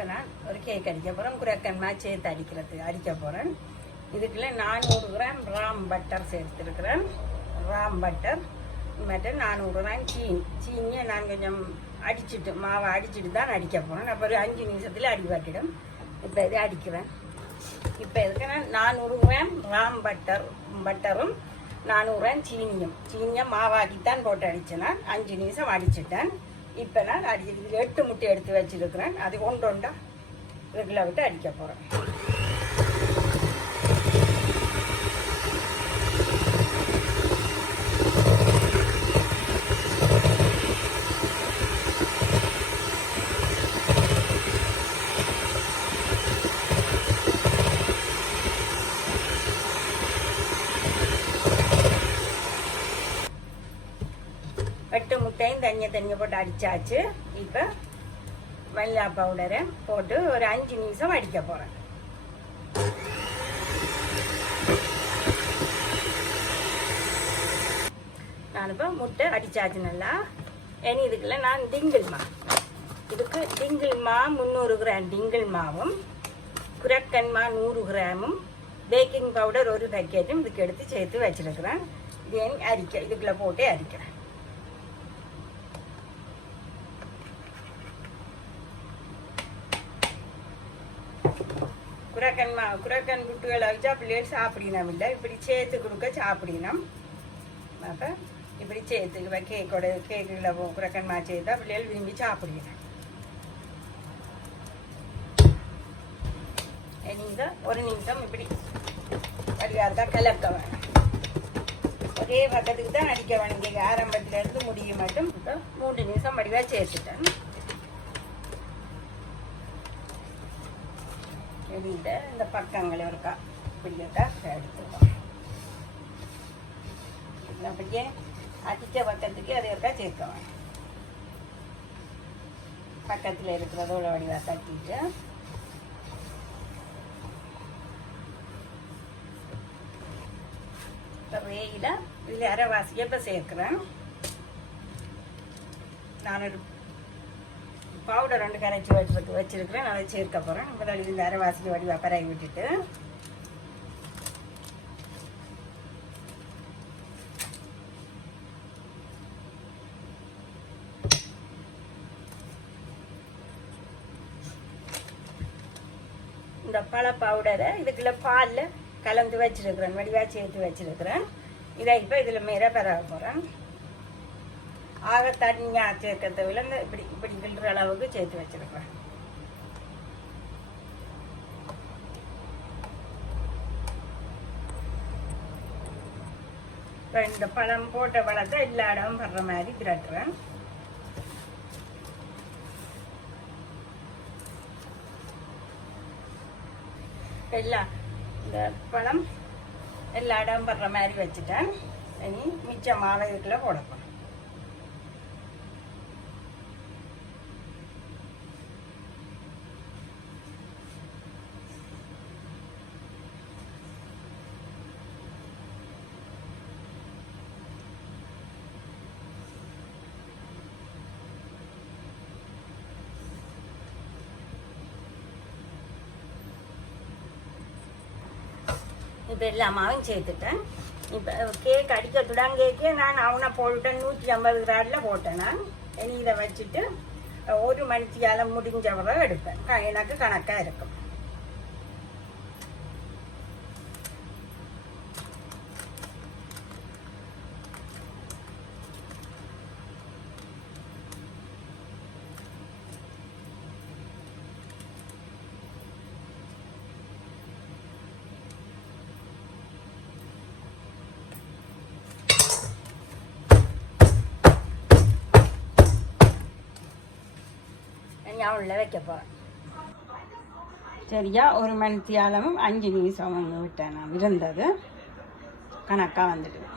இப்போ நான் ஒரு கேக் அடிக்க போகிறேன் குரக்கன்மா சேர்த்து அடிக்கிறது அடிக்க போகிறேன் இதுக்குள்ள நானூறு கிராம் ராம் பட்டர் சேர்த்துருக்குறேன். ராம் பட்டர் மற்ற நானூறு கிராம் சீனி. சீனியை நான் கொஞ்சம் அடிச்சிட்டு மாவை அடிச்சிட்டு தான் அடிக்க போகிறேன் அப்போ ஒரு அஞ்சு நிமிஷத்தில் அடிபாட்டிடும் இப்போ இது அடிக்கிறேன் இப்போ இதுக்கு நான் நானூறு கிராம் ராம் பட்டர் பட்டரும் நானூறு கிராம் சீனியும். சீனியை மாவாக்கித்தான் போட்டு அடித்தேன் நான் அஞ்சு நிமிஷம் அடிச்சிட்டேன். இப்போ நான் அடி எட்டு முட்டை எடுத்து வச்சுருக்கிறேன். அது ஒன்று ஒன்றா ரெகுலாக விட்டு அடிக்க போகிறேன் தனியாக தனியாக போட்டு அடித்தாச்சு இப்போ வெள்ளா பவுடரை போட்டு ஒரு அஞ்சு நிமிஷம் அடிக்க போகிறேன் நான் இப்போ முட்டை அடிச்சாச்சு நல்லா இனி இதுக்குள்ள நான் டிங்கிள் மா இதுக்கு டிங்கிள் மா முந்நூறு கிராம் டிங்கிள் மாவும் குரக்கன் மா நூறு கிராமும் பேக்கிங் பவுடர் ஒரு பேக்கெட்டும் இதுக்கு எடுத்து சேர்த்து வச்சிருக்கிறேன் இது அரிக்க இதுக்குள்ளே போட்டு அரிக்கிறேன் குரக்கன் மா குரக்கன் குட்டுகளை வச்சா பிள்ளைகள் சாப்பிடணும் இல்லை இப்படி சேர்த்து கொடுக்க சாப்பிடணும். அப்போ இப்படி சேர்த்து கேக்கோட கேக்குகளை குரக்கன் மா சேர்த்தா பிள்ளைகள் விரும்பி சாப்பிடணும். நீங்கள் ஒரு நிமிஷம் இப்படி அடிக்காத கலக்க வேணும். ஒரே பக்கத்துக்கு தான் அடிக்க வேணும். ஆரம்பத்துலேருந்து ஆரம்பத்துல இருந்து முடிய மட்டும் மூணு மூன்று நிமிஷம் வடிவாக சேர்த்துட்டேன். எரிந்த இந்த பக்கங்கள் இருக்கா இப்படியக்கா எடுத்துக்கலாம் அப்படியே அடித்த பக்கத்துக்கு அதை இருக்கா சேர்க்கலாம் பக்கத்தில் இருக்கிறதோட வடிவாக தட்டிட்டு இப்போ வேயில இதில் அரைவாசியை இப்போ சேர்க்குறேன்? நான் பவுடர் ரெண்டு கரைச்சி வச்சுருக்கு வச்சிருக்கிறேன். நல்லா சேர்க்க போகிறேன் முதல்ல இந்த அரைவாசிக்கு வடிவா பரவி விட்டுட்டு. இந்த பழ பவுடரை இதுக்குள்ள பாலில் கலந்து வச்சிருக்கிறேன். வடிவா சேர்த்து வச்சிருக்கிறேன். இதை இப்போ இதில் மேலே பரவ போகிறேன் ஆக தனியாக சேர்க்கறத விட இந்த இப்படி இப்படி கிள்ற அளவுக்கு சேர்த்து வச்சிருக்கிறேன் இப்போ இந்த பழம் போட்ட பழத்தை எல்லா இடமும் படுற மாதிரி திரட்டுறேன். எல்லா இந்த பழம் எல்லா இடம் படுற மாதிரி வச்சுட்டேன். இனி மிச்ச மாவை இதுக்குள்ள இப்போ எல்லாமாவும் சேர்த்துட்டேன். இப்போ கேக் அடிக்க துடாங்கேக்கே நான் அவனை போட்டுட்டேன். நூற்றி ஐம்பது கிராடில் போட்டேன் நான். இனி இதை வச்சுட்டு ஒரு மணிக்கு முடிஞ்ச முடிஞ்சவரை எடுப்பேன். எனக்கு கணக்காக இருக்கும். நான் உள்ள வைக்க போகிறேன் சரியா ஒரு மணித்தியாலமும் அஞ்சு நிமிஷம் விட்டேன் நான் இருந்தது கணக்காக வந்துட்டு